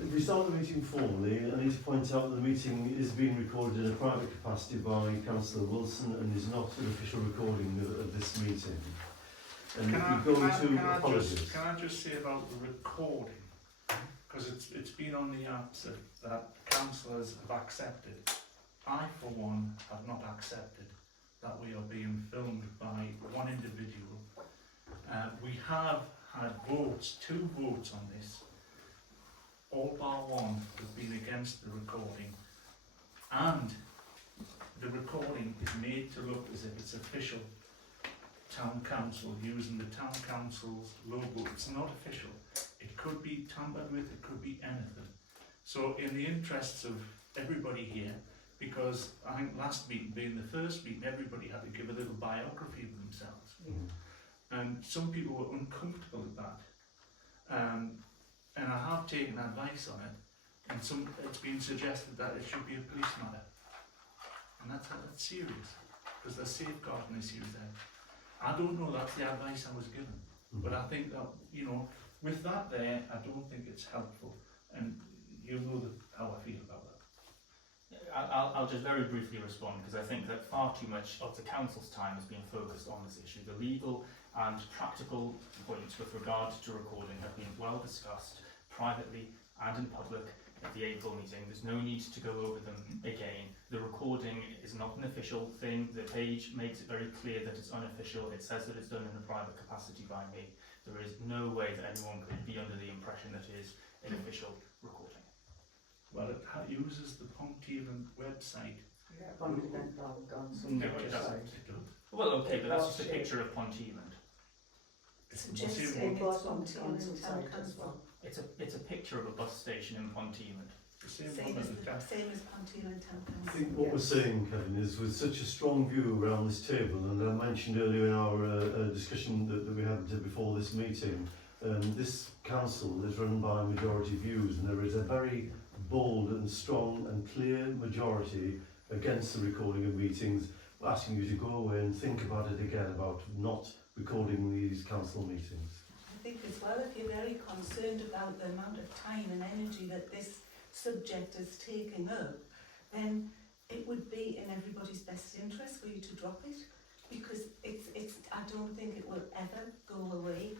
If we start the meeting formally, I need to point out that the meeting is being recorded in a private capacity by Councillor Wilson and is not an official recording of this meeting. And if we go to apologies. Can I just say about the recording? Because it's been on the apps that councillors have accepted. I, for one, have not accepted that we are being filmed by one individual. We have had votes, 2 votes on this. All bar one have been against the recording, and the recording is made to look as if it's official town council using the town council's logo. It's not official. It could be tampered with, it could be anything. So in the interests of everybody here, because I think last meeting being the first meeting, everybody had to give a little biography of themselves. And some people were uncomfortable with that. And I have taken advice on it, and it's been suggested that it should be a police matter. And that's serious, because there's safeguarding issues there. I don't know, that's the advice I was given. But I think that, you know, with that there, I don't think it's helpful. And you know how I feel about that. I'll just very briefly respond, because I think that far too much of the council's time has been focused on this issue. The legal and practical points with regard to recording have been well discussed privately and in public at the April meeting. There's no need to go over them again. The recording is not an official thing. The page makes it very clear that it's unofficial. It says that it's done in a private capacity by me. There is no way that anyone could be under the impression that it is an official recording. Well, it uses the Ponteland website. Yeah, Ponteland Park No, it doesn't. Well, okay, but that's just a picture of Ponteland. Suggesting it's Ponteland Town Council. It's a picture of a bus station in Ponteland. Same as Ponteland Town I Council. think what we're saying, Kevin, is with such a strong view around this table, and I mentioned earlier in our discussion that we had before this meeting, this council is run by majority views, and there is a very bold and strong and clear majority against the recording of meetings, asking you to go away and think about it again, about not recording these council meetings. I think as well, if you're very concerned about the amount of time and energy that this subject is taking up, then it would be in everybody's best interest for you to drop it, because I don't think it will ever go away.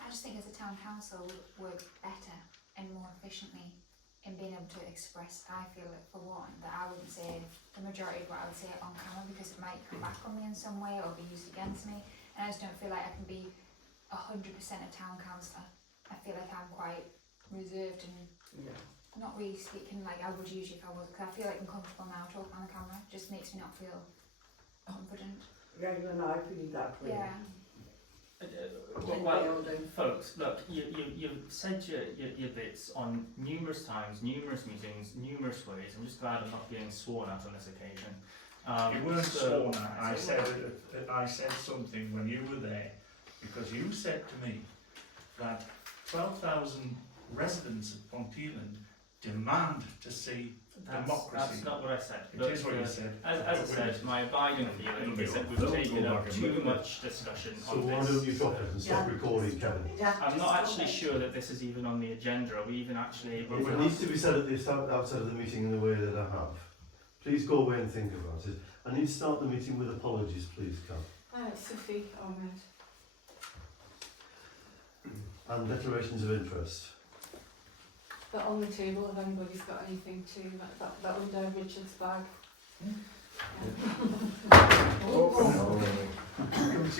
I just think as a town council we work better and more efficiently in being able to express. I feel like, for one, that I wouldn't say the majority of what I would say on camera, because it might come back on me in some way or be used against me, and I just don't feel like I can be 100% a town councillor. I feel like I'm quite reserved and not really speaking like I would usually if I was, because I feel like I'm comfortable now talking on the camera. It just makes me not feel confident. Yeah, and I feel that way. Yeah. Well, folks, look, you've said your bits on numerous times, numerous meetings, numerous ways. I'm just glad I'm not being sworn at on this occasion. You weren't sworn at. I said something when you were there, because you said to me that 12,000 residents of Ponteland demand to see democracy. That's not what I said. It is what you said. As I said, my abiding feeling is that we've taken up too much discussion So on why this. don't you drop it and stop recording, Kevin? I'm not actually sure that this is even on the agenda. Are we even actually able It needs to be said at the outside of the meeting in the way that I have. Please go away and think about it. I need to start the meeting with apologies, please, Kath. Sophie Ahmed. And declarations of interest. But on the table, if anybody's got anything to, that under Richard's bag.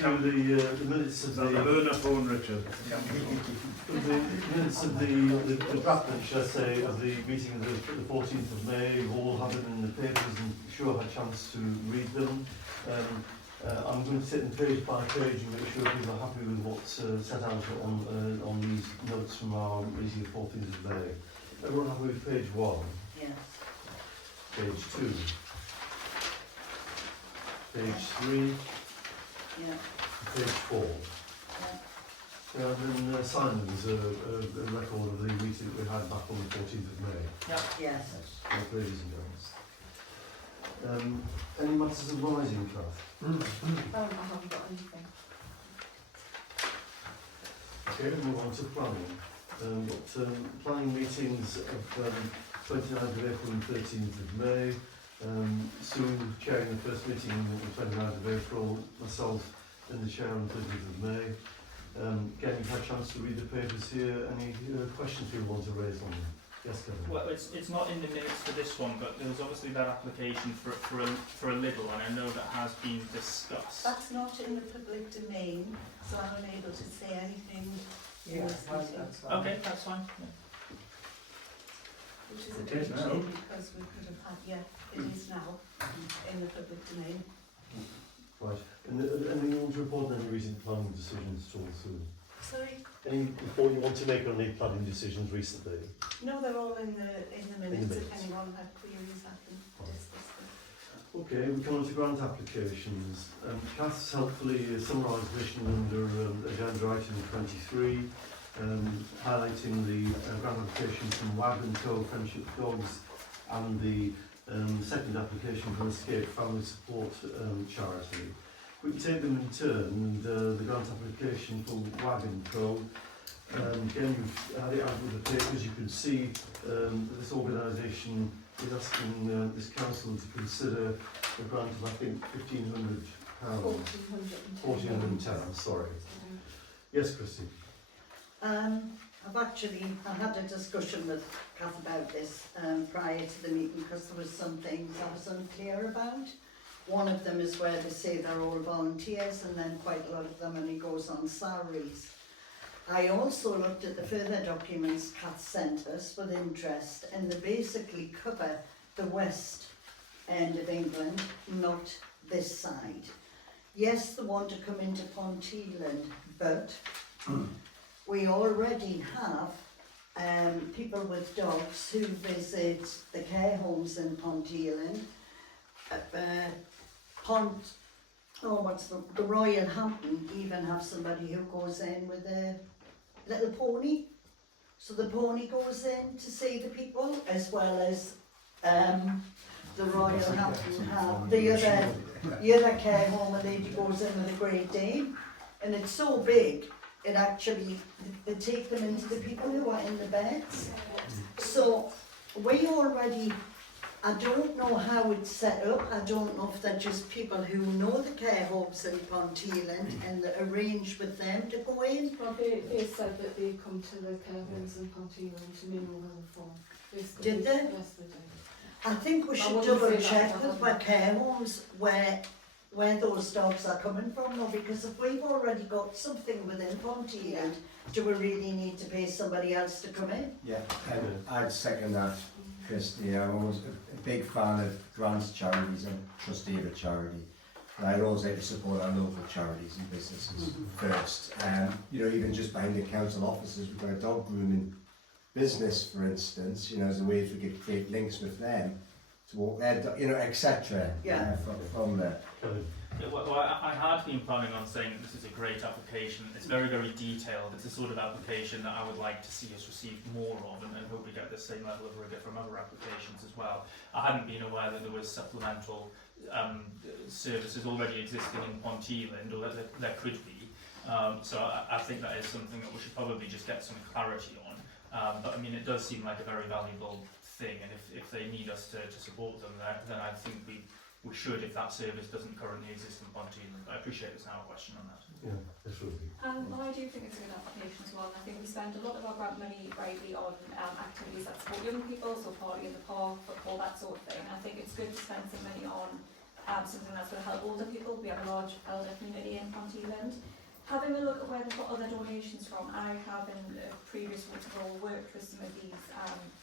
Come to the minutes of the burner phone, Richard. the minutes of the draft, should I say, of the meeting of the 14th of May. You've all had them in the papers and sure had a chance to read them. I'm going to sit in page by page and make sure people are happy with what's set out on these notes from our meeting of 14th of May. Everyone happy with page 1? Yes. Page 2? Page 3? Yeah. Page 4? Yeah. And then Simon's a record of the meeting that we had back on the 14th of May. Yes. Yes, ladies and gents. Any matters arising, Kath? I haven't got anything. Okay, we'll move on to planning. planning meetings of 29th of April and 13th of May. Sue chairing the first meeting on the 29th of April, myself and the chair on the 30th of May. Again, you've had a chance to read the papers here. Any questions you want to raise on them? Yes, Kevin. Well, it's not in the minutes for this one, but there was obviously that application for a little, and I know that has been discussed. That's not in the public domain, so I'm unable to say anything. Yeah, Yes, that's fine. Okay, that's fine. Yeah. Which is a Okay, bit now. shame because we could have had, yeah, it is now in the public domain. Right. And anything you want to report on any recent planning decisions at all, Sue? Sorry? Any report you want to make on any planning decisions recently? No, they're all in the minutes, minutes. if anyone had queries I can discuss them. Okay, we come on to grant applications. Kath's helpfully summarised mission under agenda item 23, highlighting the grant application from Wag Co Friendship Dogs and the second application from Escape Family Support Charity. We can take them in turn, and the grant application for Wag Co. Again, you've had it out with the papers. You can see this organisation is asking this council to consider a grant of, I think, £1,500. 1,410, sorry. Yes, Christy. I had a discussion with Kath about this prior to the meeting because there was some things I was unclear about. One of them is where they say they're all volunteers and then quite a lot of them only goes on salaries. I also looked at the further documents Kath sent us with interest, and they basically cover the west end of England, not this side. Yes, they want to come into Ponteland, but we already have people with dogs who visit the care homes in Ponteland. The Royal Hampton even have somebody who goes in with a little pony. So the pony goes in to see the people, as well as the Royal Hampton have the other care home, a lady goes in with a Great Dane, and it's so big, it actually, they take them into the people who are in the beds. So we already, I don't know how it's set up. I don't know if they're just people who know the care homes in Ponteland and they arrange with them to go in. Well, they said that they come to the care homes in Ponteland to minimal health form. Did they? Yes, they did. I think we I should wouldn't double say that check I with our care homes where those dogs are coming from, though, because if we've already got something within Ponteland, do we really need to pay somebody else to come in? Yeah, I'd second that, Christy. I'm always a big fan of grants charities and trustee of a charity. And I'd always like to support our local charities and businesses first. You know, even just behind the council offices, we've got a dog grooming business, for instance, you know, as a way to create links with them, to walk their dog, you know, etc. Yeah. From there. Well, I had been planning on saying that this is a great application. It's very, very detailed. It's the sort of application that I would like to see us receive more of, and hope we get the same level of rigour from other applications as well. I hadn't been aware that there was supplemental services already existing in Ponteland, or that there could be. So I think that is something that we should probably just get some clarity on. But I mean, it does seem like a very valuable thing, and if they need us to support them, then I think we should, if that service doesn't currently exist in Ponteland. I appreciate there's now a question on that. Yeah, this will be. Well, I do think it's a good application as well, and I think we spend a lot of our grant money rightly on activities that support young people, so party in the park, football, that sort of thing. I think it's good to spend some money on something that's going to help older people. We have a large elder community in Ponteland. Having a look at where they've got other donations from, I have in a previous role worked with some of these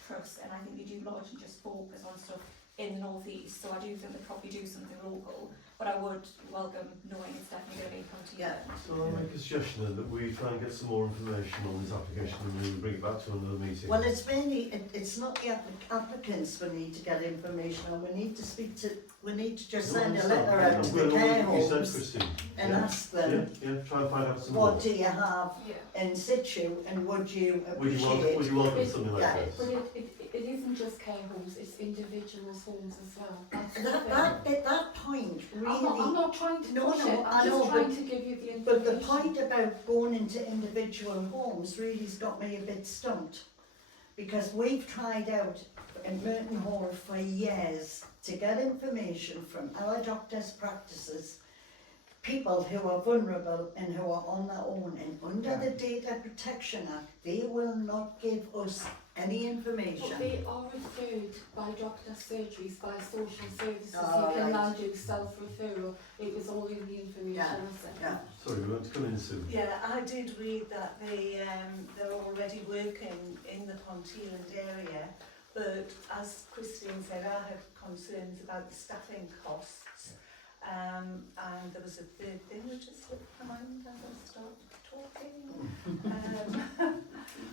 trusts, and I think they do largely just focus on stuff in the North East, so I do think they probably do something local, but I would welcome knowing it's definitely going to be Ponteland. So I'll make a suggestion then that we try and get some more information on this application and we bring it back to another meeting. Well, it's mainly, it's not the applicants we need to get information on. We need to just send a letter out to the care homes and ask them, try and find out some what more. do you have in situ, and would you Would you appreciate? welcome something like Yeah. this? But it isn't just care homes, it's individuals' homes as well. That's the thing. At that point, really. I'm not trying to No, push no, it, I I'm know, just trying to give you the information. But the point about going into individual homes really's got me a bit stumped. because we've tried out in Merton Hall for years to get information from our doctors' practices, people who are vulnerable and who are on their own, and under the Data Protection Act, they will not give us any information. But they are referred by doctor's surgeries, by social services, Oh, you can right. now do self-referral. It was all in the information Yeah, I sent. yeah. Sorry, we want to come in soon. Yeah, I did read that they're already working in the Ponteland area, but as Christine said, I had concerns about the staffing costs. And there was a third thing which just slipped my mind as I started talking.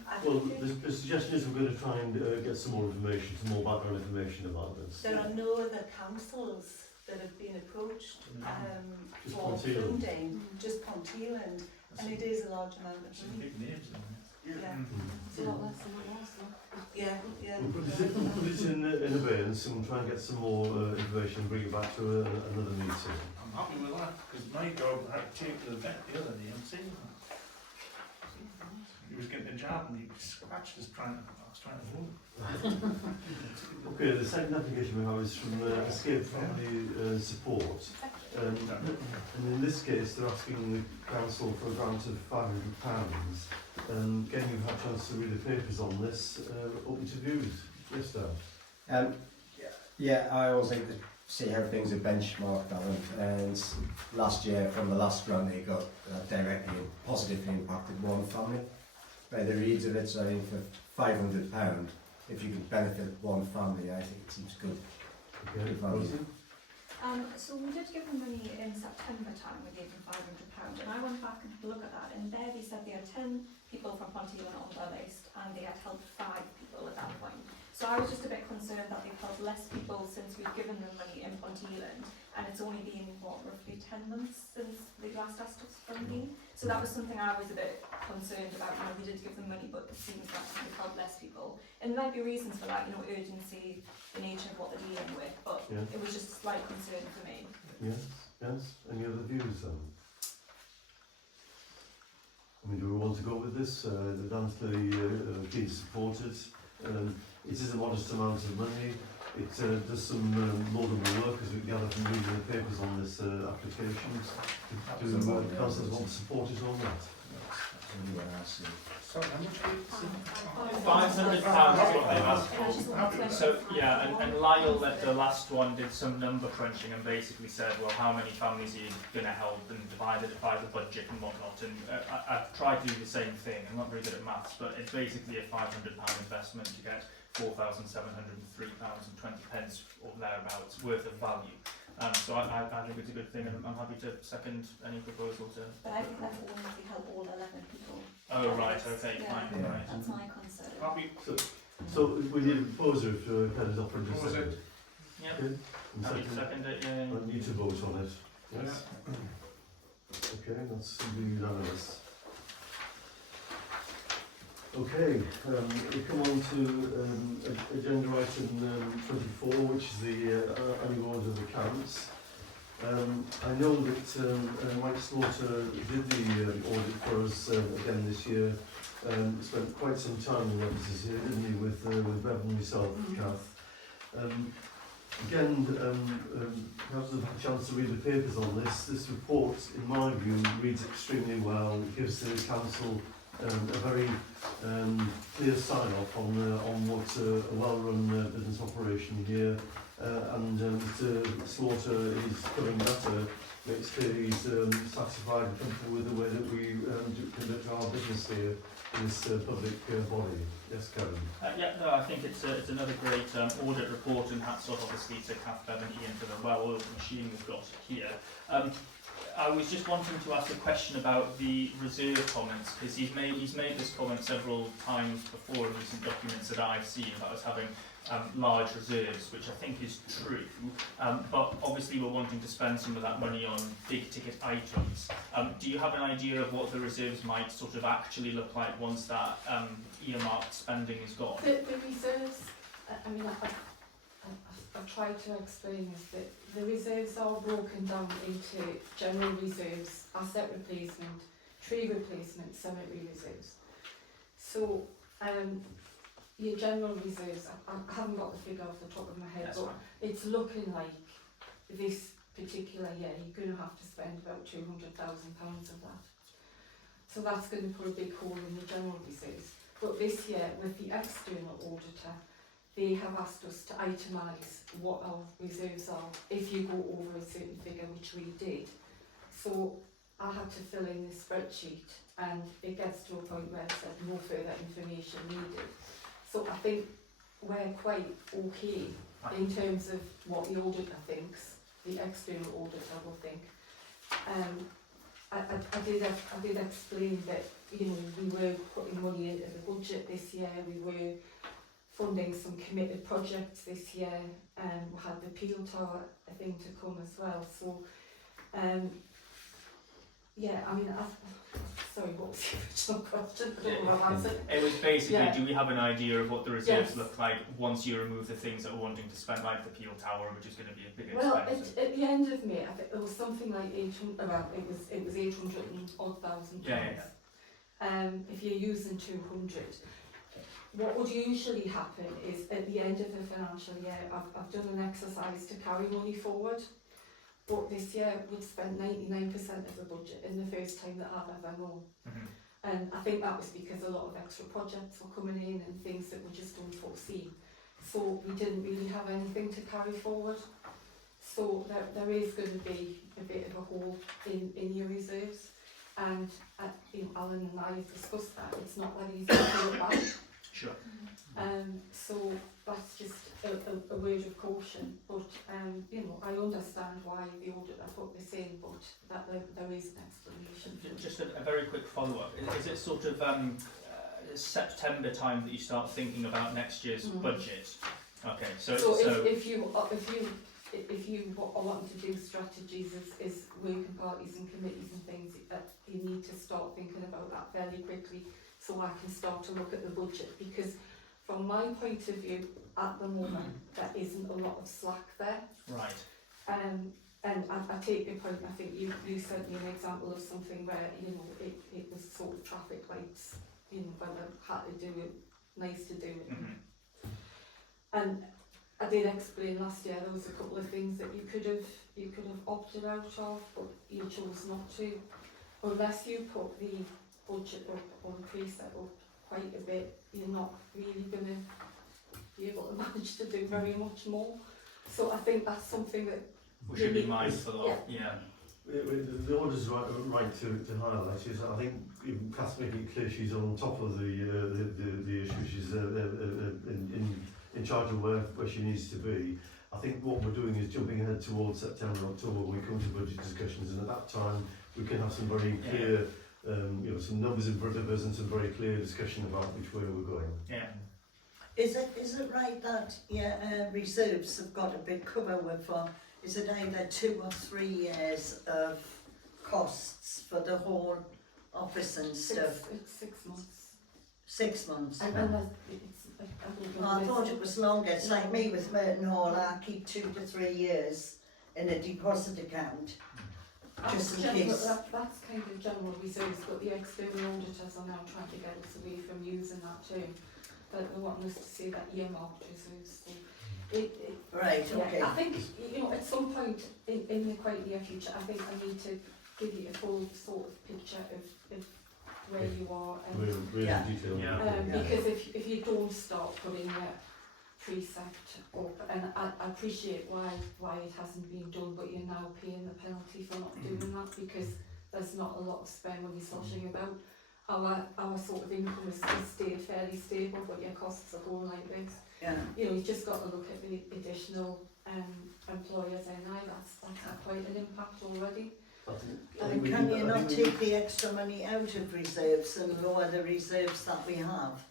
I Well, think the suggestion is we're going to try and get some more information, some more background information about this. there are no other councils that have been approached Just for Ponteland. funding, just Ponteland, and it is a large amount of Some money. big names in there. Yeah, It's a lot less than it was, though. yeah, yeah. We'll put it in abeyance and try and get some more information and bring it back to another meeting. I'm happy with that, because my dog had to take to the vet the other day and see him. He was getting a jab and he scratched us I was trying to hold him. Okay, the second application we have is from Escape Family Support. And in this case, they're asking the council for a grant of £500. Again, you've had a chance to read the papers on this. Open to views. Yes, Dan. Yeah, I always like to see how things are benchmarked on them, and last year from the last grant they got directly and positively impacted one family. By the reads of it, so I think for £500, if you can benefit one family, I think it seems good. Okay, Good value. Rosie? So we did give them money in September time, we gave them £500, and I went back and had a look at that, and there they said they had 10 people from Ponteland on their list, and they had helped 5 people at that point. So I was just a bit concerned that they've helped less people since we've given them money in Ponteland, and it's only been, roughly 10 months since they last asked us for money. So that was something I was a bit concerned about, we did give them money, but it seems like they've helped less people. And there might be reasons for that, urgency, the nature of what they're dealing with, but Yeah. it was just a slight concern for me. Yes, yes. Any other views then? I mean, do we want to go with this? The Dan's clearly keen to support it. It is a modest amount of money. It does some laudable work, as we gather from reading the papers on this application. Do councillors want to support it or not? So how much £500 is what they've asked for. So yeah, and Lyle at the last one did some number crunching and basically said, well, how many families are you going to help, and divided it by the budget and whatnot. And I've tried to do the same thing. I'm not very good at maths, but it's basically a £500 investment to get £4,703.20 or thereabouts worth of value. So I think it's a good thing, and I'm happy to second any proposal to. But I think that's only if we help all 11 people. Oh right, okay, Yeah. fine, Yeah. right. That's my concern. Happy. So we need a proposer if Ken is offering to Propose second. it. Yeah, Okay. And happy to second, second it, yeah. I need to vote on it. Yes. Okay, that's unanimous. Okay, we come on to agenda item 24, which is the annual audit of accounts. I know that Mike Slaughter did the audit for us again this year. Spent quite some time in the offices here, didn't he, with Bev and yourself, Kath. Again, perhaps I've had a chance to read the papers on this. This report, in my view, reads extremely well. It gives the council a very clear sign-off on what a well-run business operation here, and Mr Slaughter is covering that. Makes clear he's satisfied and comfortable with the way that we conduct our business here in this public body. Yes, Karen. Yeah, no, I think it's another great audit report, and hats off obviously to Kath, Bev and Ian for the well-oiled machine we've got here. I was just wanting to ask a question about the reserve comments, because he's made this comment several times before in recent documents that I've seen about us having large reserves, which I think is true, but obviously we're wanting to spend some of that money on big ticket items. Do you have an idea of what the reserves might sort of actually look like once that earmarked spending is gone? The reserves, I mean, I've tried to explain this, that the reserves are broken down into general reserves, asset replacement, tree replacement, cemetery reserves. So, your general reserves, I haven't got the figure off the top of my head, That's but fine. it's looking like this particular year you're going to have to spend about £200,000 of that. So that's going to put a big hole in the general reserves. But this year, with the external auditor, they have asked us to itemise what our reserves are if you go over a certain figure, which we did. So I had to fill in this spreadsheet, and it gets to a point where it said no further information needed. So I think we're quite okay in terms of what the auditor thinks, the external auditor will think. I did explain that, you know, we were putting money into the budget this year, we were funding some committed projects this year, and we had the Peel Tower thing to come as well. So, yeah, I mean, sorry, what was the original question? I don't know what I answered. It was basically, Yeah. do we have an idea of what the reserves Yes. look like once you remove the things that we're wanting to spend, like the Peel Tower, which is going to be a big Well, expense? at the end of May, I think it was something like 800. Well, it was 800 and odd thousand pounds. If you're using 200, what would usually happen is at the end of the financial year, I've done an exercise to carry money forward. But this year we'd spent 99% of the budget in the first time that I've ever known. Mhm. And I think that was because a lot of extra projects were coming in and things that were just unforeseen. So we didn't really have anything to carry forward. So there is going to be a bit of a hole in your reserves. And you know, Alan and I have discussed that. It's not that easy to do it back. Sure. So that's just a word of caution, but you know, I understand why the auditor put this in, but that there is an explanation. Just a very quick follow-up. Is it sort of September time that you start thinking about next year's budget? Okay, so if you are wanting to do strategies as working parties and committees and things, you need to start thinking about that fairly quickly, so I can start to look at the budget, because from my point of view, at the moment, there isn't a lot of slack there. right. And I take your point. I think you sent me an example of something where, you know, it was sort of traffic lights, you know, whether had to do it, nice to do it. Mhm. And I did explain last year there was a couple of things that you could have opted out of, but you chose not to, unless you put the budget up or the preset up quite a bit. You're not really going to be able to manage to do very much more. So I think that's something that We should be mindful of. Yeah. The auditor's right to highlight is, I think even Kath making it clear she's on top of the issue. She's in charge of where she needs to be. I think what we're doing is jumping ahead towards September, October, when we come to budget discussions, and at that time we can have some very clear, you know, some numbers in front of us and some very clear discussion about which way we're going. Yeah. Is it right that reserves have got a big cover for, is it either 2 or 3 years of costs for the whole office and stuff? It's 6 months. 6 months? And I thought it was longer. It's like me with Merton Hall, I keep 2 to 3 years in a deposit account, just in case. That's kind of general reserves, but the external auditors are now trying to get us away from using that term. They want us to say that earmarked reserves. So Right, okay. I think, you know, at some point in the quite near future, I think I need to give you a full sort of picture of where you are. Really detailed. Yeah. Because if you don't start putting a precept up, and I appreciate why it hasn't been done, but you're now paying the penalty for not doing that, because there's not a lot of spare money sloshing about. Our sort of income has stayed fairly stable, but your costs are going like this. Yeah. You know, you've just got to look at the additional employers NI. That's had quite an impact already. And can you not take the extra money out of reserves and lower the reserves that we have?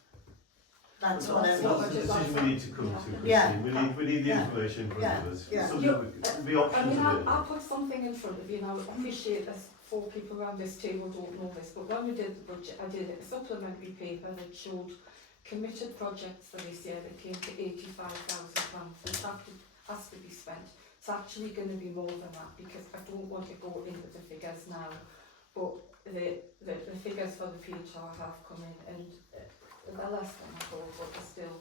That's what That's I'm... the decision we need to come to, Christine. Yeah. We need the information in front of us. Yeah. The I options mean, available. I'll put something in front of you now. I appreciate there's 4 people around this table don't know this, but when we did the budget, I did a supplementary paper that showed committed projects for this year that came to £85,000, which has to be spent. It's actually going to be more than that, because I don't want to go into the figures now, but the figures for the Peel Tower have come in, and they're less than I thought, but they're still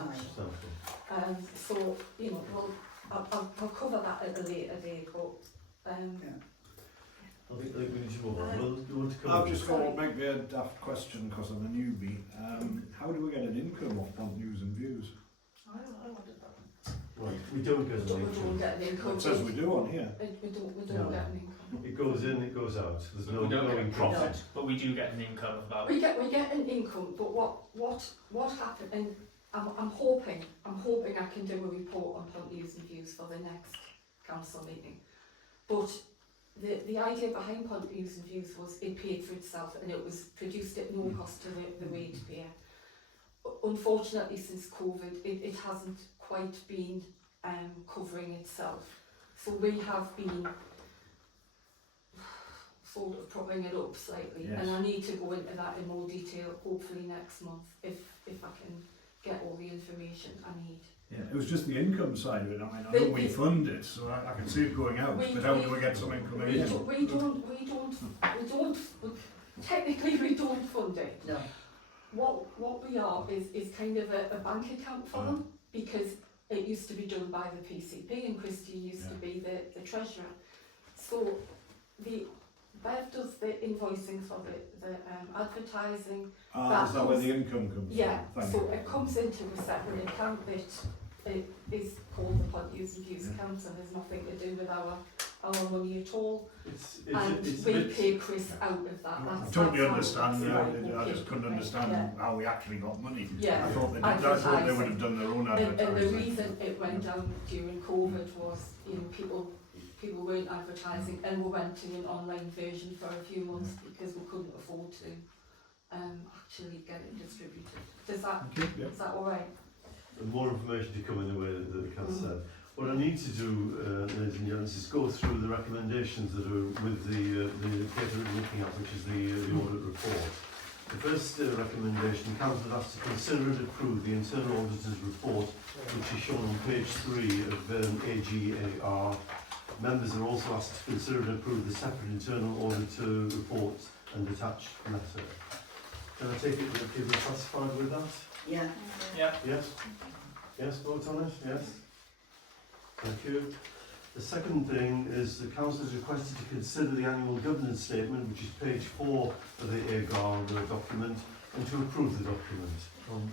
time. Substantial. So, you know, I'll cover that at a later date, but I think we need to move on. Will, do you want to come? I've just got maybe a daft question because I'm a newbie. How do we get an income off Pont News and Views? I wanted that. Right, we don't get we an don't income. get an income. It says we do on here. We don't No. get an income. It goes in, it goes out. There's no, we don't no get a income. profit, but we do get an income of about. We get an income, but what happened? And I'm hoping I can do a report on Pont News and Views for the next council meeting. But the idea behind Pont News and Views was it paid for itself and it was produced at no cost to the ratepayer. Unfortunately, since COVID, it hasn't quite been covering itself. So we have been sort of propping it up slightly, Yes. and I need to go into that in more detail, hopefully next month, if I can get all the information I need. Yeah, it was just the income side of it. I mean, I The- know we fund it, so I can see it going out, but how do we get some income in? Technically we don't fund it. No. What we are is kind of a bank account for them, because it used to be done by the PCP and Christine used to be the treasurer. So Bev does the invoicing for the advertising. Is that where the income comes Yeah, from? Thank so you. it comes into a separate account that it is called the Pont News and Views account, and there's nothing to do with our money at all. And It's we a bit, pay Chris out of that. I That's totally how understand it's now. right, I just couldn't understand Yeah. how we actually got money. Yeah. I thought they would have done their own And the advertising. reason it went down during COVID was, you know, people weren't advertising, and we went to an online version for a few months because we couldn't afford to actually get it distributed. Is that all right? more information to come in the way that the council said. What I need to do, ladies and gentlemen, is go through the recommendations that are with the data we're looking at, which is the audit report. The first recommendation, the council has to consider and approve the internal auditor's report, which is shown on page 3 of AGAR. Members are also asked to consider and approve the separate internal auditor report and attached letter. Can I take it that people are satisfied with that? Yeah. Yeah. Yes? Yes, vote on it? Yes? Thank you. The second thing is the council is requested to consider the annual governance statement, which is page 4 of the AGAR document, and to approve the document.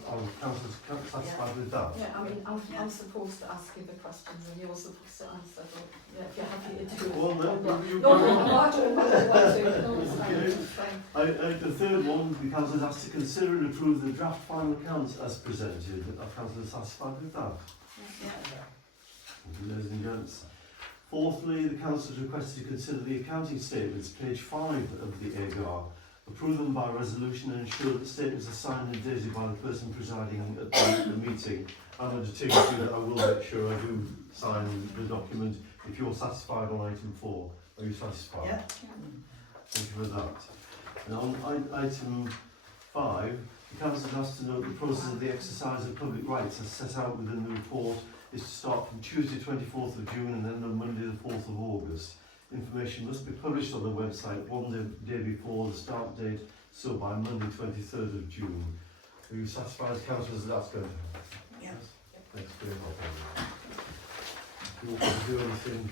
Are councillors satisfied with that? Yeah, I mean, I'm supposed to ask you the questions and you're supposed to answer, but yeah, if you're happy to do it. Well, no, you No, I don't want to. No, it's fine, Okay. it's fine. The third one, the council is asked to consider and approve the draft final accounts as presented. Are councillors satisfied with that? Yeah. Thank you, ladies and gents. Fourthly, the council is requested to consider the accounting statements, page 5 of the AGAR. Approve them by resolution and ensure that statements are signed and dated by the person presiding at the meeting. I'm undertaking to do that. I will make sure I do sign the document. If you're satisfied on item 4, are you satisfied? Yeah. Thank you for that. And on item 5, the council has asked to note the process of the exercise of public rights as set out within the report is to start from Tuesday 24th of June and end on Monday the 4th of August. Information must be published on the website one day before the start date, so by Monday 23rd of June. Are you satisfied as councillors that that's going to happen? Yeah. Thanks for your help. Do you want to do anything?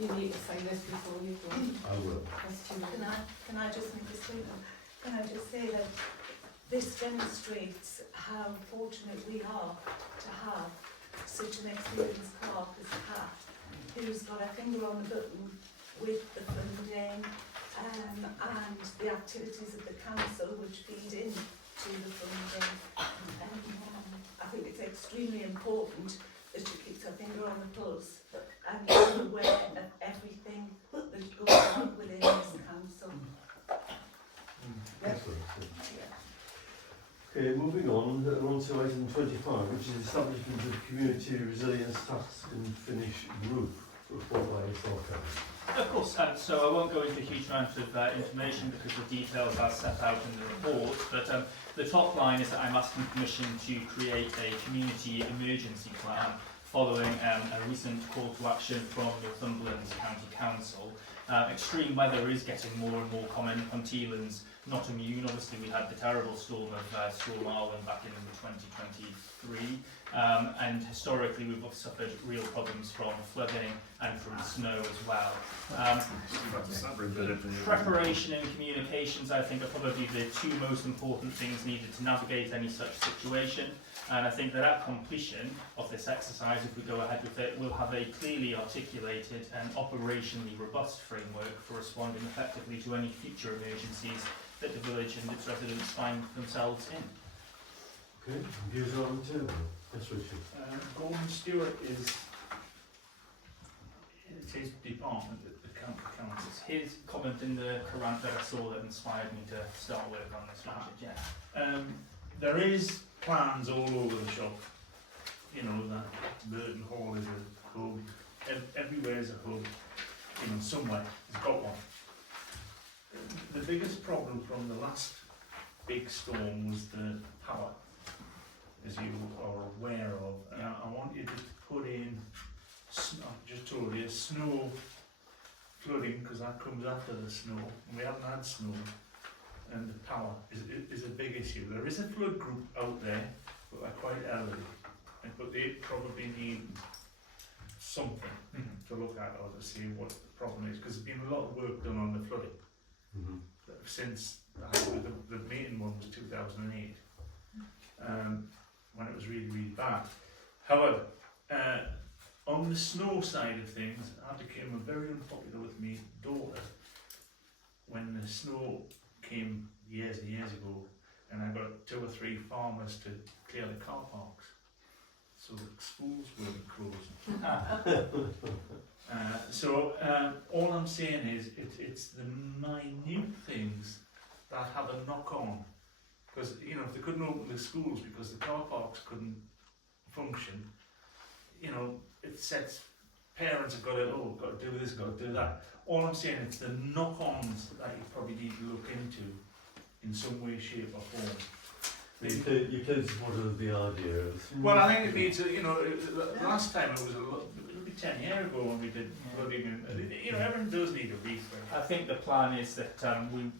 You need to sign this before you go. I will. That's too Can late. I just make a statement? Can I just say that this demonstrates how fortunate we are to have such an experienced clerk as Kat, who's got a finger on the button with the funding and the activities of the council which feed into the funding. I think it's extremely important that she keeps her finger on the pulse and is aware of everything that goes on within this council. Excellent. Okay, moving on to item 25, which is the establishment of the Community Resilience Task and Finish Group. Report by yourself, Kevin. Of course, so I won't go into a huge amount of information because the details are set out in the report, but the top line is that I'm asking permission to create a community emergency plan following a recent call to action from Northumberland County Council. Extreme weather is getting more and more common. Ponteland's not immune. Obviously, we had the terrible storm of Storm Arwen back in 2023. And historically we've suffered real problems from flooding and from snow as well. Preparation and communications, I think, are probably the two most important things needed to navigate any such situation. And I think that at completion of this exercise, if we go ahead with it, we'll have a clearly articulated and operationally robust framework for responding effectively to any future emergencies that the village and its residents find themselves in. Okay, views are on the table. Yes, Richard. Gordon Stewart it's his department, the county council. It's his comment in the Quran that I saw that inspired me to start work on this, Richard, yeah. There is plans all over the shop. You know, that Merton Hall is a hub. Everywhere is a hub. You know, somewhere it's got one. The biggest problem from the last big storm was the power, as you are aware of. And I want you to put in, I've just told you, snow flooding, because that comes after the snow. And we haven't had snow. And the power is a big issue. There is a flood group out there, but they're quite elderly. But they probably need something to look at or to see what the problem is, because there's been a lot of work done on the flooding since the main one was 2008, when it was really, really bad. However, on the snow side of things, I became very unpopular with my daughter when the snow came years and years ago, and I got 2 or 3 farmers to clear the car parks so the schools weren't closed. All I'm saying is it's the minute things that have a knock on, because you know, if they couldn't open the schools because the car parks couldn't function, you know, it sets parents have got to do this, got to do that. All I'm saying is the knock-ons that you probably need to look into in some way, shape or form. You clearly supported the idea of... Well, I think it needs, you know, last time it was maybe 10 years ago when we did flooding, and you know, everything does need a refresh. I think the plan is that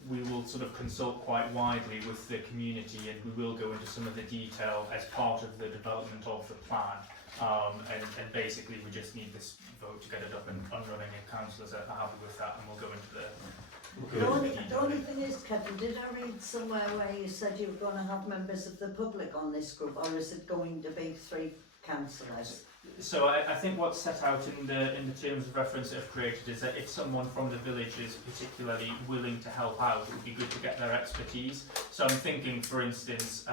we will sort of consult quite widely with the community, and we will go into some of the detail as part of the development of the plan. And basically we just need this vote to get it up and running, and councillors are happy with that, and we'll go into the... The only thing is, Kevin, did I read somewhere where you said you were going to have members of the public on this group, or is it going to be 3 councillors? So I think what's set out in the terms of reference that I've created is that if someone from the village is particularly willing to help out, it would be good to get their expertise. So I'm thinking, for instance,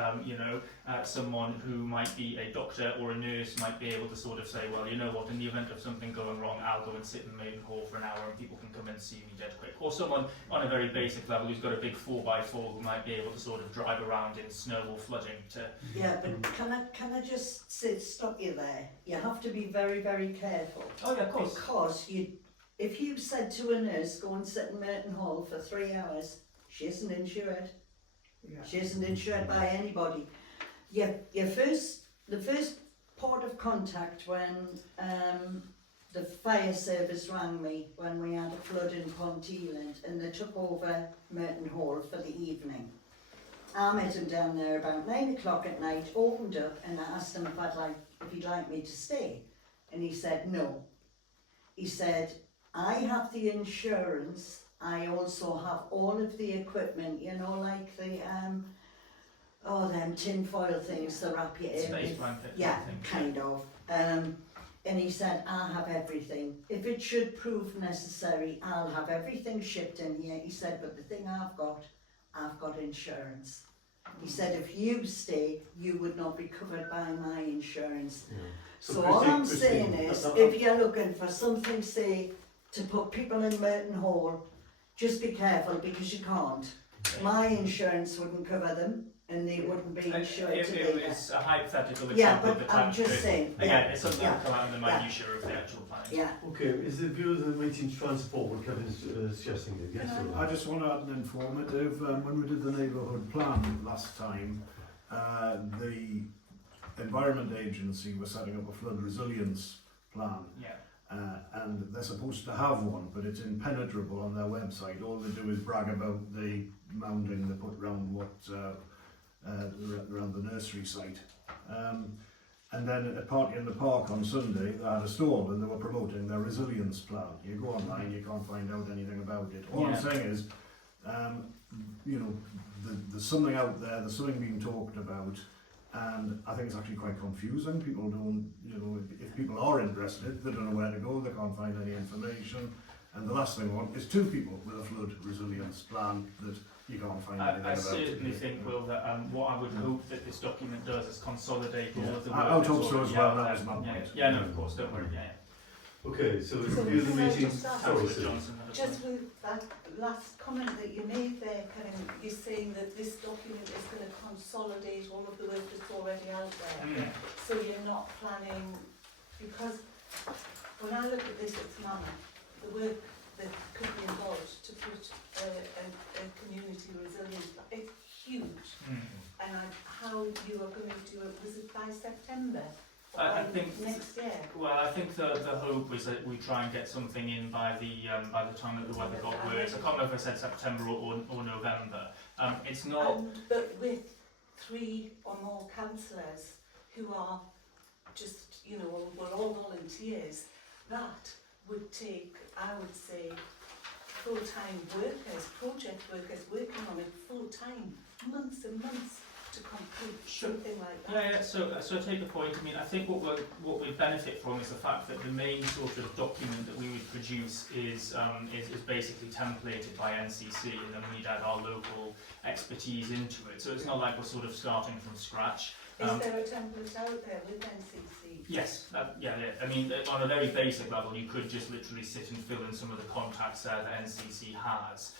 someone who might be a doctor or a nurse might be able to sort of say, well, you know what, in the event of something going wrong, I'll go and sit in Maiden Hall for an hour and people can come and see me dead quick. Or someone on a very basic level who's got a big 4x4 who might be able to sort of drive around in snow or flooding to... Yeah, but can I just stop you there? You have to be very, very careful. Oh yeah, of course. Because if you said to a nurse, go and sit in Merton Hall for 3 hours, she isn't insured. Yeah. She isn't insured by anybody. The first port of contact when the fire service rang me when we had a flood in Ponteland and they took over Merton Hall for the evening. I met him down there about 9 o'clock at night, opened up, and I asked him if he'd like me to stay. And he said no. He said, I have the insurance, I also have all of the equipment, you know, like the them tin foil things that wrap you in. Space blanket. Yeah, kind of. And he said, I have everything. If it should prove necessary, I'll have everything shipped in here. He said, but the thing I've got insurance. He said, if you stay, you would not be covered by my insurance. Yeah. So all I'm saying is, if you're looking for something, say, to put people in Merton Hall, just be careful because you can't. My insurance wouldn't cover them, and they wouldn't be insured to be there. It's a hypothetical example Yeah, of the but type I'm of just trip. saying. Again, it's something yeah, that will come out in the minutiae of the actual planning. Yeah. Okay, is the view of the meeting to try and support what Kevin's suggesting? Yes or no? I just want to add an informative. When we did the neighbourhood plan last time, the Environment Agency was setting up a flood resilience plan. Yeah. And they're supposed to have one, but it's impenetrable on their website. All they do is brag about the mounding they put around around the nursery site. And then at Ponteland Park on Sunday, they had a stall and they were promoting their resilience plan. You go online, you can't find out anything about it. All I'm saying is, you know, there's something out there, there's something being talked about, and I think it's actually quite confusing. People don't, you know, if people are interested, they don't know where to go, they can't find any information. And the last thing I want is 2 people with a flood resilience plan that you can't find anything about. I certainly think, Will, that what I would hope that this document does is consolidate all of the work. I would hope that's so as already well, out that there. was my point. Yeah, no, of course, don't worry, Okay, so So review the can I meeting. just ask- Sorry, Councillor Sue. Johnson had a Just point. with that last comment that you made there, Karen, you're saying that this document is going to consolidate all of the work that's already out there. Mm. So you're not planning, because when I look at this, it's mammoth, the work that could be involved to put a community resilience, it's huge. Mm. And how you are going to do it, was it by September? Or I by think- next year? Well, I think the hope was that we try and get something in by the time that the weather got worse. I can't remember if I said September or November. It's not. But with 3 or more councillors who are just, you know, we're all volunteers, that would take, I would say, full-time workers, project workers working on it full-time, months and months to complete something like that. Yeah. So I take a point. I mean, I think what we benefit from is the fact that the main sort of document that we would produce is basically templated by NCC, and then we'd add our local expertise into it. So it's not like we're sort of starting from scratch. Is there a template out there with NCC? Yes, yeah. I mean, on a very basic level, you could just literally sit and fill in some of the contacts that NCC has.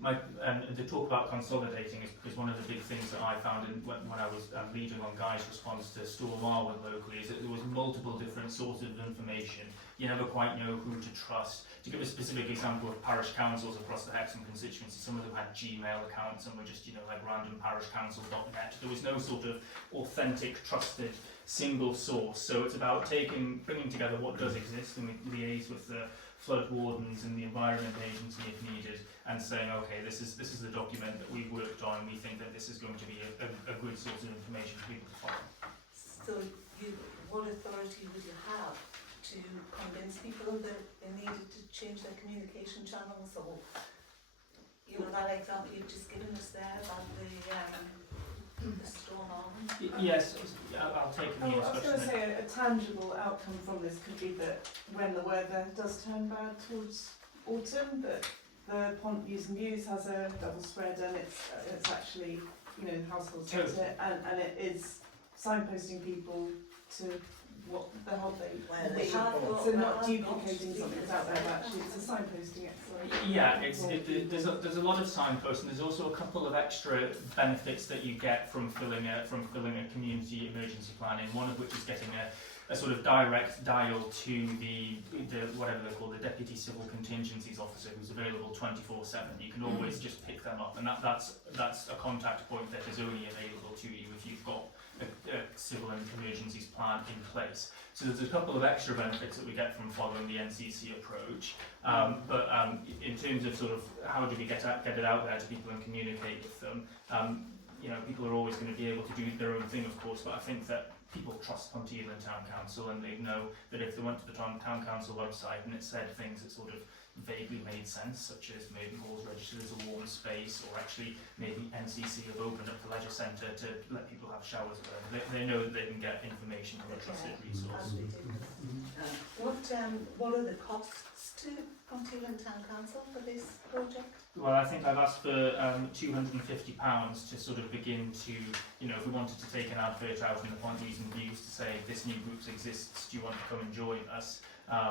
The talk about consolidating is one of the big things that I found when I was leading on Guy's response to Storm Arwen locally, is that there was multiple different sources of information. You never quite know who to trust. To give a specific example of parish councils across the Hexham constituency, some of them had Gmail accounts and were just, you know, like randomparishcouncil.net. There was no sort of authentic, trusted, single source. So it's about bringing together what does exist, and we liaise with the flood wardens and the Environment Agency if needed, and saying, okay, this is the document that we've worked on, and we think that this is going to be a good source of information for people to follow. So what authority would you have to convince people that they needed to change their communication channels, or, you know, that example you've just given us there about the storm on? Yes, I'll take the I was discussion. going to say a tangible outcome from this could be that when the weather does turn bad towards autumn, that the Ponteland News has a double spread, and it's actually, you know, households get it, and it is signposting people to what the help they need. So not duplicating something that's out there, but actually it's a signposting exercise. Yeah, there's a lot of signposts, and there's also a couple of extra benefits that you get from filling a community emergency plan in. One of which is getting a sort of direct dial to the whatever they're called, the Deputy Civil Contingencies Officer, who's available 24/7. You can always just pick them up, and that's a contact point that is only available to you if you've got a civil and emergencies plan in place. So there's a couple of extra benefits that we get from following the NCC approach. But in terms of sort of how do we get it out there to people and communicate with them, you know, people are always going to be able to do their own thing, of course, but I think that people trust Ponteland Town Council, and they know that if they went to the Town Council website and it said things that sort of vaguely made sense, such as maybe halls registered as a warm space, or actually maybe NCC have opened up the leisure centre to let people have showers there. They know that they can get information from a trusted resource. What are the costs to Ponteland Town Council for this project? Well, I think I've asked for £250 to sort of begin to, you know, if we wanted to take an advert out in the Pont News and Views to say this new group exists, do you want to come and join us?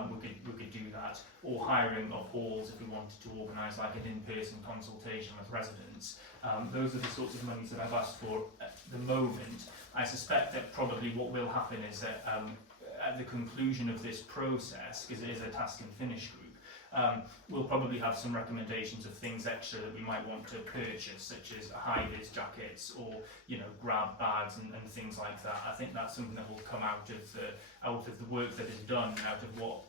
We could do that, or hiring of halls if we wanted to organise like an in-person consultation with residents. Those are the sorts of monies that I've asked for at the moment. I suspect that probably what will happen is that at the conclusion of this process, because it is a task and finish group, we'll probably have some recommendations of things extra that we might want to purchase, such as high-vis jackets or, you know, grab bags and things like that. I think that's something that will come out of the work that is done, out of what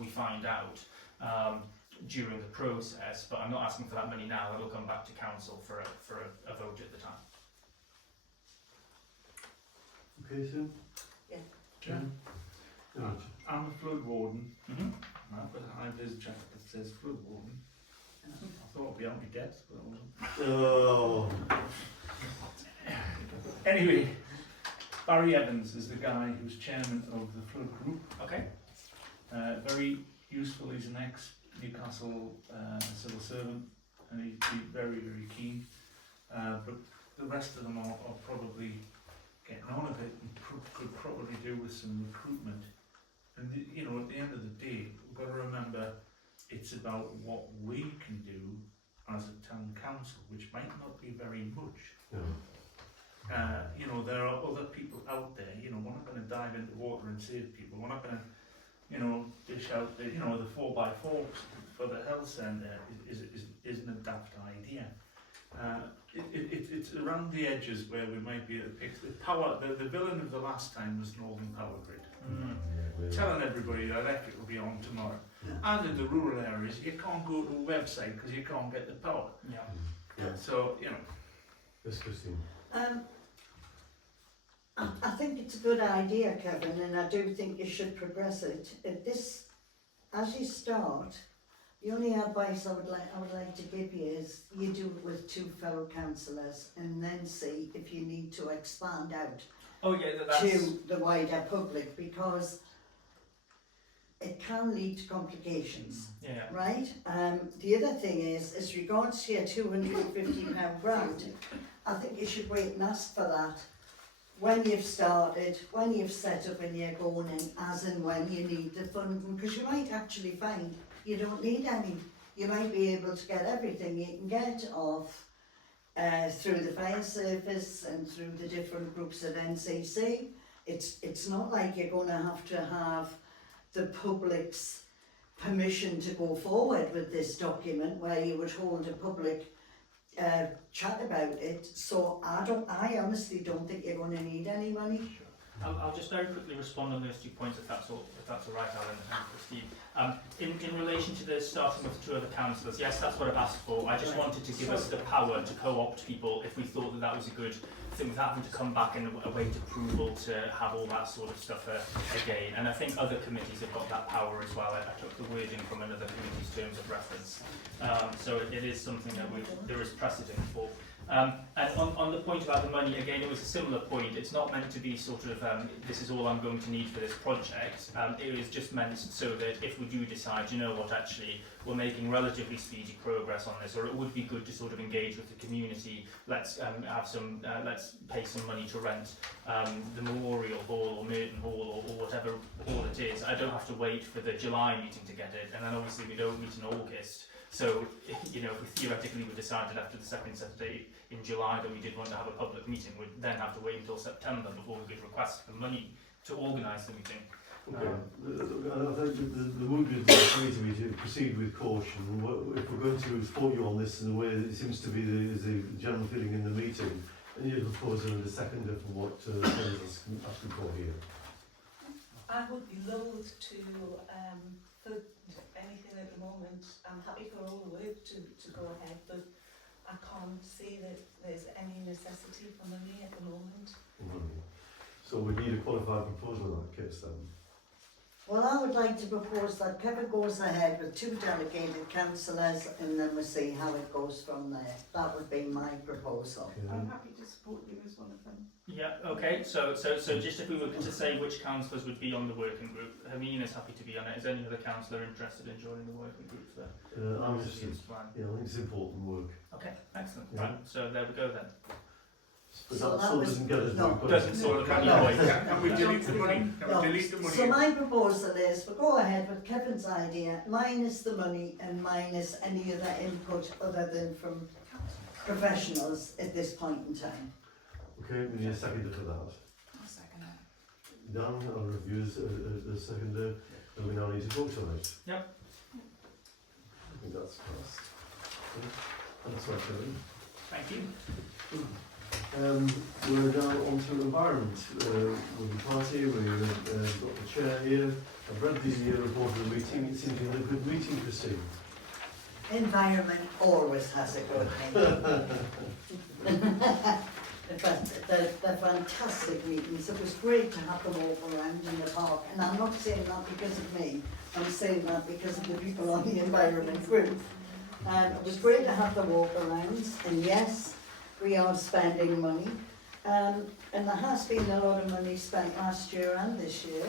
we find out during the process. But I'm not asking for that money now. That will come back to council for a vote at the time. Okay, Sue? Yeah, Chair. Right. I'm a flood warden. Mhm. I've got a high-vis jacket that says flood warden. I thought I'd be on my desk, but I wasn't. Oh, Anyway, Barry Evans is the guy who's chairman of the flood group. Okay. Very useful. He's an ex-Newcastle civil servant, and he'd be very, very keen. But the rest of them are probably getting on a bit and could probably do with some recruitment. And you know, at the end of the day, we've got to remember it's about what we can do as a town council, which might not be very much. yeah. You know, there are other people out there. You know, we're not going to dive into water and save people. We're not going to, you know, dish out the, you know, the 4x4 for the health centre isn't a daft idea. It's around the edges where we might be able to pick the power. The villain of the last time was Northern Power Grid, telling everybody that electric will be on tomorrow. And in the rural areas, you can't go to a website because you can't get the power. Yeah. Yeah. So, you know. Yes, Christine. I think it's a good idea, Kevin, and I do think you should progress it. As you start, the only advice I would like to give you is you do it with 2 fellow councillors and then see if you need to expand out Oh yeah, that's... to the wider public, because it can lead to complications, Yeah. right? The other thing is, as regards to your £250 grant, I think you should wait and ask for that when you've started, when you've set up and you're going in, as and when you need the funding, because you might actually find you don't need any. You might be able to get everything you can get off through the fire service and through the different groups at NCC. It's not like you're going to have the public's permission to go forward with this document where you would hold a public chat about it. So I honestly don't think you're going to need any money. I'll just very quickly respond on those 2 points if that's all right, Alan and Christine. In relation to the starting with 2 other councillors, yes, that's what I've asked for. I just wanted to give us the power to co-opt people if we thought that that was a good thing, without having to come back and await approval to have all that sort of stuff again. And I think other committees have got that power as well. I took the wording from another committee's terms of reference. So it is something that there is precedent for. And on the point about the money, again, it was a similar point. It's not meant to be sort of, this is all I'm going to need for this project. It is just meant so that if we do decide, you know what, actually, we're making relatively speedy progress on this, or it would be good to sort of engage with the community, let's let's pay some money to rent the Memorial Hall or Merton Hall or whatever hall it is. I don't have to wait for the July meeting to get it, and then obviously we don't meet in August. So, you know, if we theoretically we decided after the second Saturday in July that we did want to have a public meeting, we'd then have to wait until September before we could request the money to organise the meeting. Okay, I think the mood of the committee to proceed with caution. If we're going to support you on this in the way that it seems to be the general feeling in the meeting, and you propose the seconder for what Councillors asking for here. I would be loath to for anything at the moment. I'm happy for all the work to go ahead, but I can't see that there's any necessity for money at the moment. So we need a qualified proposal in that case then. Well, I would like to propose that Kevin goes ahead with 2 delegated councillors and then we'll see how it goes from there. That would be my proposal. I'm happy to support you as one of them. Yeah, okay, so just if we were to say which councillors would be on the working group, Hermine is happy to be on it. Is any other councillor interested in joining the working group for I'm interested. plan? Yeah, I think it's important work. Okay, excellent. Yeah. Right, so there we go then. But So that that still was- doesn't get us no, where we've got Doesn't to. sort of No. point. Can we delete the money? Can No. we delete the money? So my proposal is we go ahead with Kevin's idea, minus the money and minus any other input other than from professionals at this point in time. Okay, we need a seconder for that. I'll second it. Dan, I'll review the seconder, and we now need to vote on it. Yep. I think that's passed. That's right, Kevin. Thank you. We're now on to environment. With the party, we've got the chair here. I've read the report of the meeting. It seems to be a good meeting, Christine. Environment always has a good name. They're fantastic meetings. It was great to have them walk around in the park, and I'm not saying that because of me, I'm saying that because of the people on the environment group. It was great to have the walk arounds, and yes, we are spending money. And there has been a lot of money spent last year and this year.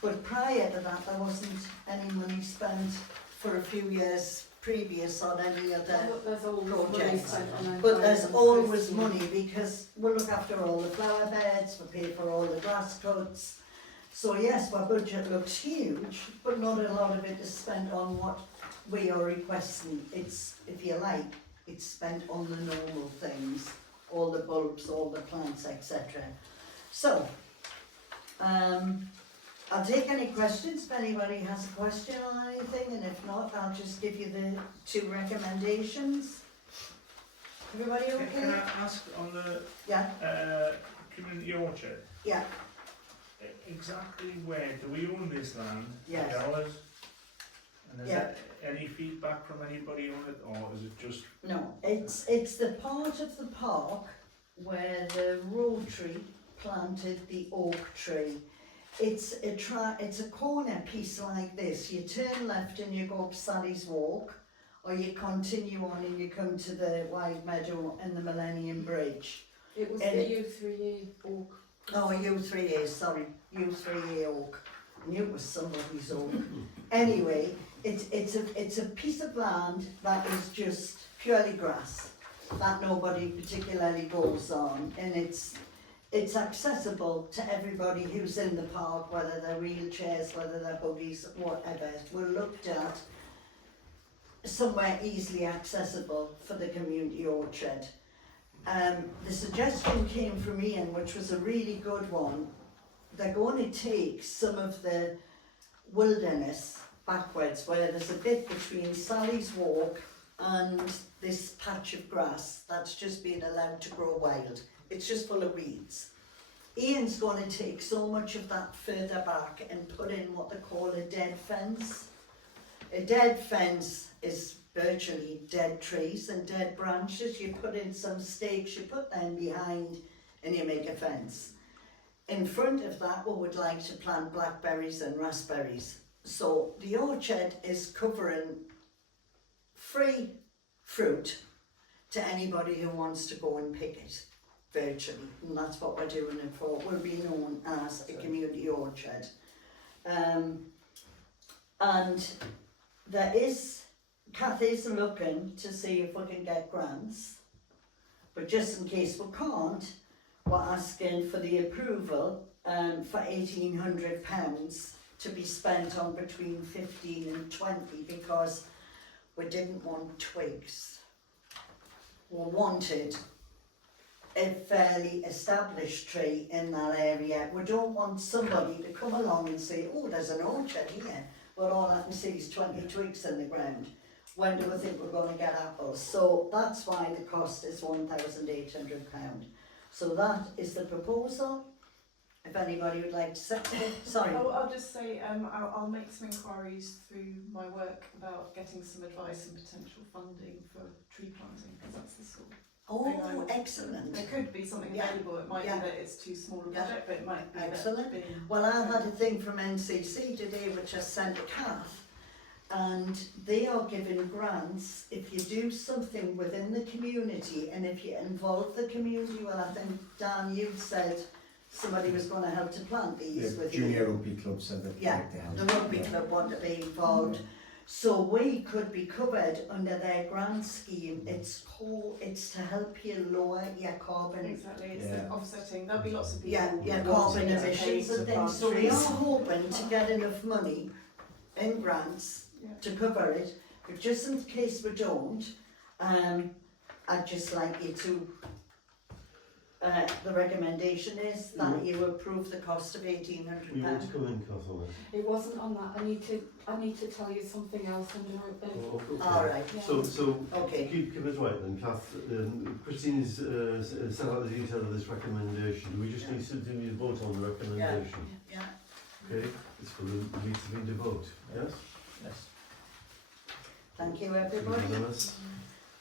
But prior to that, there wasn't any money spent for a few years previous on any other There's always money projects. spent on But there's environment, always Christine. money because we look after all the flower beds, we pay for all the grass cuts. So yes, our budget looks huge, but not a lot of it is spent on what we are requesting. It's, if you like, it's spent on the normal things, all the bulbs, all the plants, etc. So, I'll take any questions if anybody has a question on anything, and if not, I'll just give you the 2 recommendations. Everybody okay? Can I ask on the Yeah, community orchard, yeah, exactly where, do we own this land? Yes. Ours? And is Yeah. there any feedback from anybody on it, or is it just, no, it's the part of the park where the Rotary planted the oak tree. It's a corner piece like this. You turn left and you go up Sally's Walk, or you continue on and you come to the Wide Meadow and the Millennium Bridge. It was And the U3A oak. Oh, U3A, sorry, U3A oak. I knew it was somebody's oak. Anyway, it's a piece of land that is just purely grass that nobody particularly goes on, and it's accessible to everybody who's in the park, whether they're wheelchairs, whether they're buggies, whatever. We're looked at somewhere easily accessible for the community orchard. The suggestion came from Ian, which was a really good one. They're going to take some of the wilderness backwards, where there's a bit between Sally's Walk and this patch of grass that's just been allowed to grow wild. It's just full of weeds. Ian's going to take so much of that further back and put in what they call a dead fence. A dead fence is virtually dead trees and dead branches. You put in some stakes, you put them behind, and you make a fence. In front of that, we would like to plant blackberries and raspberries. So the orchard is covering free fruit to anybody who wants to go and pick it, virtually, and that's what we're doing it for. We'll be known as a community orchard. And there is, Kathy's looking to see if we can get grants, but just in case we can't, we're asking for the approval for £1,800 to be spent on between 15 and 20, because we didn't want twigs. We wanted a fairly established tree in that area. We don't want somebody to come along and say, oh, there's an orchard here, but all I can see is 20 twigs in the ground. When do we think we're going to get apples? So that's why the cost is £1,800. So that is the proposal. If anybody would like to second it, sorry. I'll just say I'll make some inquiries through my work about getting some advice and potential funding for tree planting, because that's the sort of Oh, excellent. there could be something Yeah. available. It might Yeah. be that it's too small a Yeah. project, but it might be Excellent. that being Well, I had a thing from NCC today which I sent to Kath, and they are giving grants if you do something within the community and if you involve the community. Well, I think, Dan, you said somebody was going to help to plant these The with Junior you. Rugby Club said that Yeah, like to help. the rugby club want to be involved. So we could be covered under their grant scheme. It's to help you lower your carbon. exactly. It's Yeah. the offsetting. There'll be lots of people. Yeah, wanting carbon to emissions pay and to things. plant So we trees. are hoping to get enough money in grants Yeah. to cover it. But just in case we don't, I'd just like you to. The recommendation is that you approve the cost of You want to £1,800. come in, Kath, on this? It wasn't on that. I need to tell you something else under Oh, okay. All right. yeah. So Okay. keep us right then, Kath. Christine has set out the detail of this recommendation. Do we just need to vote on the recommendation? Yeah. Okay, it's for the meeting to vote, yes? Yes. Thank you, everybody. Unanimous.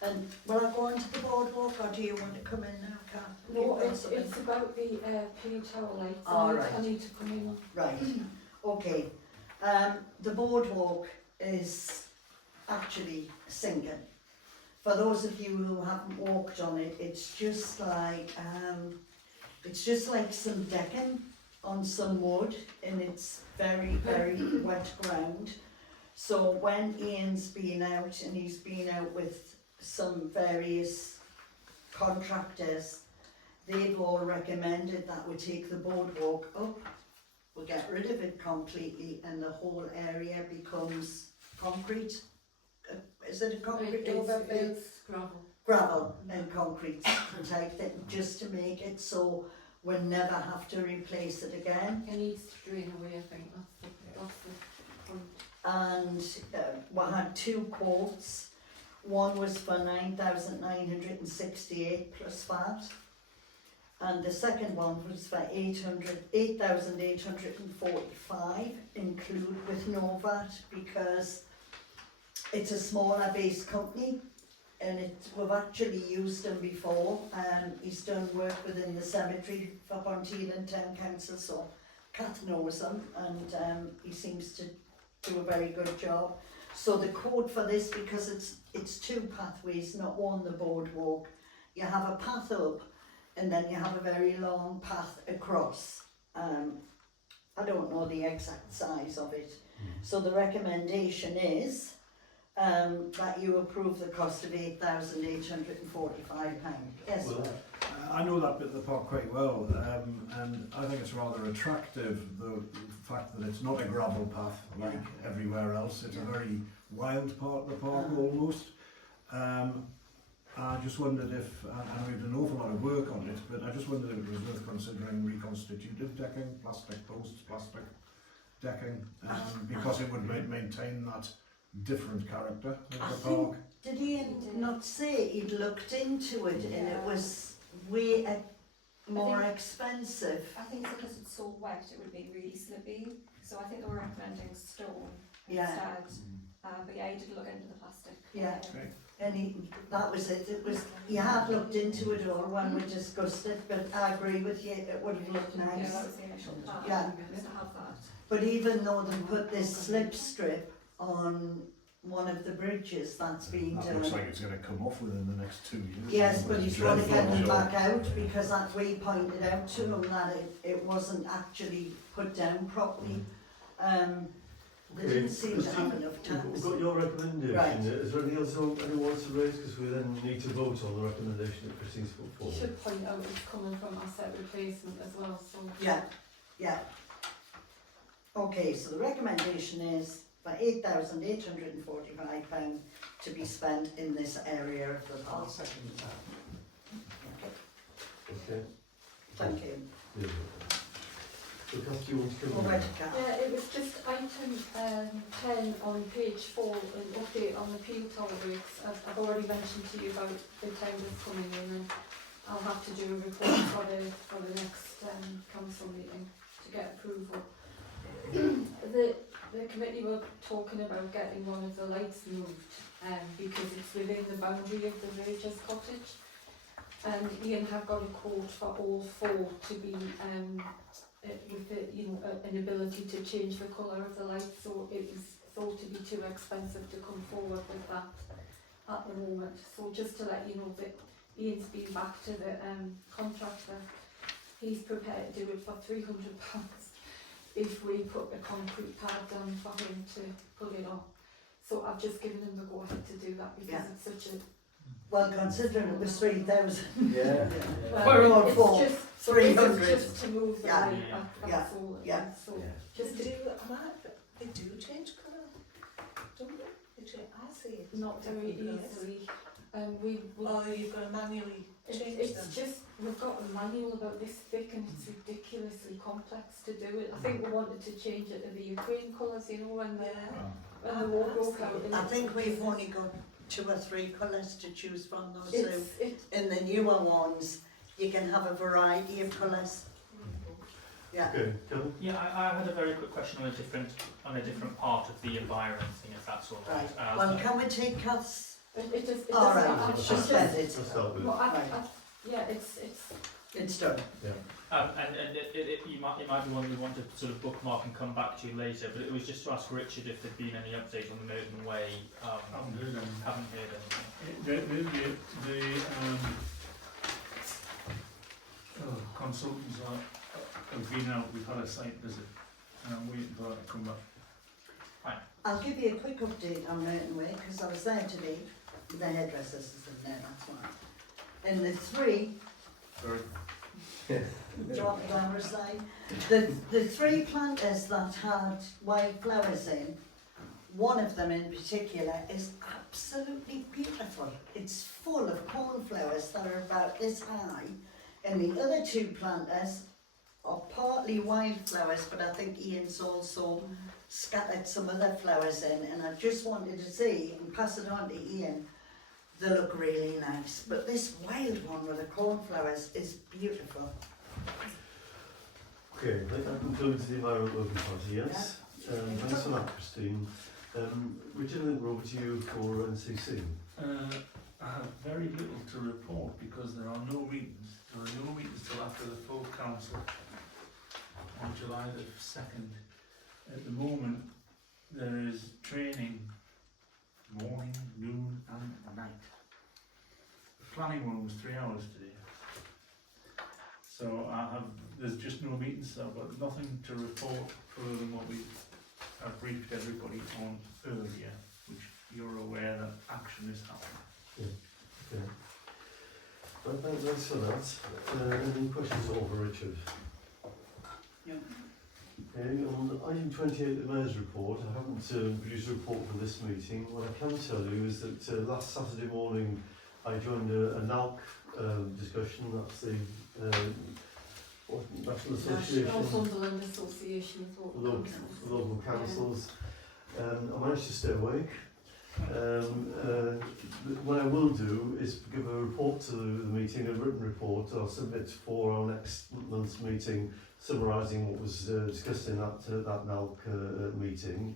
And will I go on to the boardwalk or do you want to come in now, Kath? No, You've got it's something? about the pay tower lights. All I right. need to come in. Right, okay. The boardwalk is actually sinking. For those of you who haven't walked on it, it's just like some decking on some wood, and it's very, very wet ground. So when Ian's been out, and he's been out with some various contractors, they've all recommended that we take the boardwalk up, we get rid of it completely, and the whole area becomes concrete. Is it a concrete overfill? It's gravel. Gravel and concrete type thing, just to make it so we'll never have to replace it again. It needs to drain away, I think, that's the point. And we had 2 quotes. One was for 9,968 plus VAT, and the second one was for 8,845, include with no VAT, because it's a smaller base company, and we've actually used him before. He's done work within the cemetery for Ponteland Town Council, so Kath knows him, and he seems to do a very good job. So the quote for this, because it's 2 pathways, not one, the boardwalk. You have a path up, and then you have a very long path across. I don't know the exact size of it. So the recommendation is that you approve the cost of £8,845. Yes, Well, I know that bit of the park quite well, and I think it's rather attractive, the fact that it's not a gravel path like everywhere else. It's a very wild part of the park almost. I just wondered if, and we've done an awful lot of work on it, but I just wondered if it was worth considering reconstituted decking, plastic posts, plastic decking, because it would maintain that different character of the park. did he not say he'd looked into it and it was way more expensive? I think it's because it's so wet, it would be really slippy, so I think they were recommending stone Yeah. instead. But yeah, he did look into the plastic. Yeah. Okay. And that was it. He had looked into it all when we discussed it, but I agree with you, it would have looked Yeah, nice. that was the initial plan, Yeah. was to have that. But even though they put this slip strip on one of the bridges, that's been That looks done. like it's going to come off within the next 2 years. Yes, but he's trying to get them Dreadful. back out, because that we pointed out to him that it wasn't actually put down properly. They didn't seem to have enough We've taps. got your recommendation. Right. Is there anything else anyone wants to raise? Because we then need to vote on the recommendation that Christine's put You forward. should point out it's coming from asset replacement as well, so. Yeah, yeah. Okay, so the recommendation is for £8,845 to be spent in this area of the park. second that. Okay. Thank you. Yeah. So Kath, do you want to come Over in? to Kath. Yeah, it was just item 10 on page 4, an update on the peel tower works. I've already mentioned to you about the tenders coming in, and I'll have to do a report for the next council meeting to get approval. The committee were talking about getting one of the lights moved because it's within the boundary of the villagers' cottage, and Ian had got a quote for all 4 to be with the, an ability to change the colour of the light, so it was thought to be too expensive to come forward with that at the moment. So just to let you know that Ian's been back to the contractor. He's prepared to do it for £300 if we put a concrete pad down for him to pull it off. So I've just given him the go ahead to do that because it's such a... Well, considering it was 3,000. Yeah. We're all it's for just 300. It's just to move the Yeah. light, that's all it Yeah. is. So Yeah. just to They do change colour, don't they? I see it. not very easily. We Oh, you've got to manually change it's them. just we've got a manual about this thick and it's ridiculously complex to do it. I think we wanted to change it to the Ukraine colours, when the when the war broke out. and I it's- think we've only got 2 or 3 colours to choose from though, so it's in the newer ones you can have a variety of colours. Yeah. Okay, Kevin? Yeah, I had a very quick question on a different part of the environment thing, if that's all right. Right. Well, can we take Kath's It just, it All doesn't right, have it's to- suspended. Let's start with Well, it. yeah, it's, It's done. And it might be one we want to sort of bookmark and come back to later, but it was just to ask Richard if there'd been any update on the Merton Way. Haven't heard anything. Haven't heard anything. The consultants have been out, we've had a site visit, and I'm waiting for that to come back. I'll give you a quick update on Merton Way, because I was there today. The hairdressers is in there, that's why. And the three, Sorry. do you want the camera side? The three planters that had wild flowers in, one of them in particular is absolutely beautiful. It's full of cornflowers that are about this high, and the other two planters are partly wildflowers, but I think Ian's also scattered some other flowers in, and I just wanted to see and pass it on to Ian. They look really nice, but this wild one with the cornflowers is beautiful. Okay, I think that concludes the environment working party, yes? Thanks for that, Christine. Richard, I think we're over to you for NCC. I have very little to report because there are no meetings. There are no meetings till after the full council on July the 2nd. At the moment, there is training morning, noon and night. The planning one was 3 hours today. So there's just no meetings, so I've got nothing to report further than what we have briefed everybody on earlier, which you're aware that action is happening. Okay. Well, thanks for that. Any questions over Richard? No. Okay, on item 28, the Mayor's report, I haven't produced a report for this meeting. What I can tell you is that last Saturday morning I joined a NALC discussion, that's the National Association, Northumberland Association of Local Councillors. I managed to stay awake. What I will do is give a report to the meeting, a written report I'll submit for our next month's meeting, summarising what was discussed in that NALC meeting.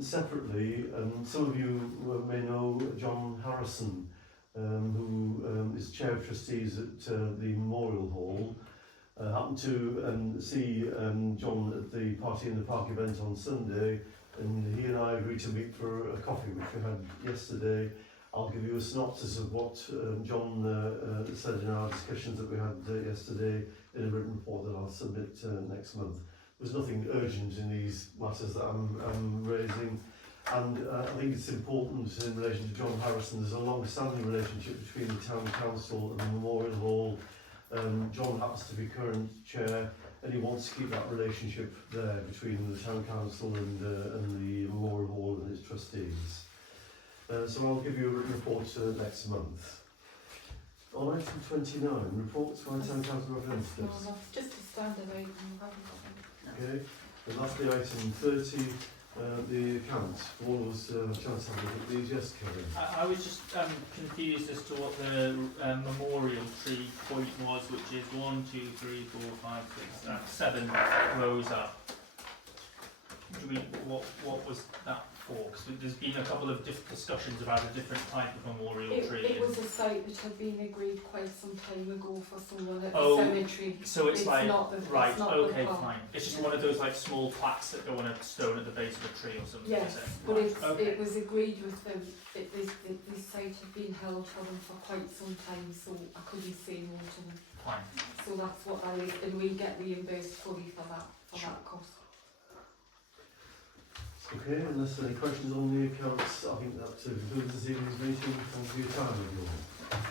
Separately, some of you may know John Harrison, who is Chair of Trustees at the Memorial Hall. Happened to see John at the Party in the Park event on Sunday, and he and I agreed to meet for a coffee, which we had yesterday. I'll give you a synopsis of what John said in our discussions that we had yesterday in a written report that I'll submit next month. There's nothing urgent in these matters that I'm raising, and I think it's important in relation to John Harrison. There's a long-standing relationship between the Town Council and the Memorial Hall. John happens to be current chair, and he wants to keep that relationship there between the Town Council and the Memorial Hall and its trustees. So I'll give you a written report next month. On item 29, reports by Town Council representatives. No, just a standard item, we haven't got them. Okay, and lastly item 30, the accounts. All of us have a chance to have a look at these. Yes, Kevin? I was just confused as to what the memorial tree point was, which is 1, 2, 3, 4, 5, 6, 7 rows up. What was that for? Because there's been a couple of discussions about a different type of memorial tree. It was a site which had been agreed quite some time ago for someone at Oh, the cemetery. So it's like, not the, right, it's not okay, the park. fine. It's just one of those like small plaques that go on a stone at the base of a tree or something. Yes, is it? but Right, it's, okay. it was agreed with them, this site had been held for them for quite some time, so I couldn't say no to them. Fine. So that's what that is, and we get reimbursed fully for that cost. Okay, unless there are any questions on the accounts, I think that concludes this evening's meeting. Thank you for your time, everyone.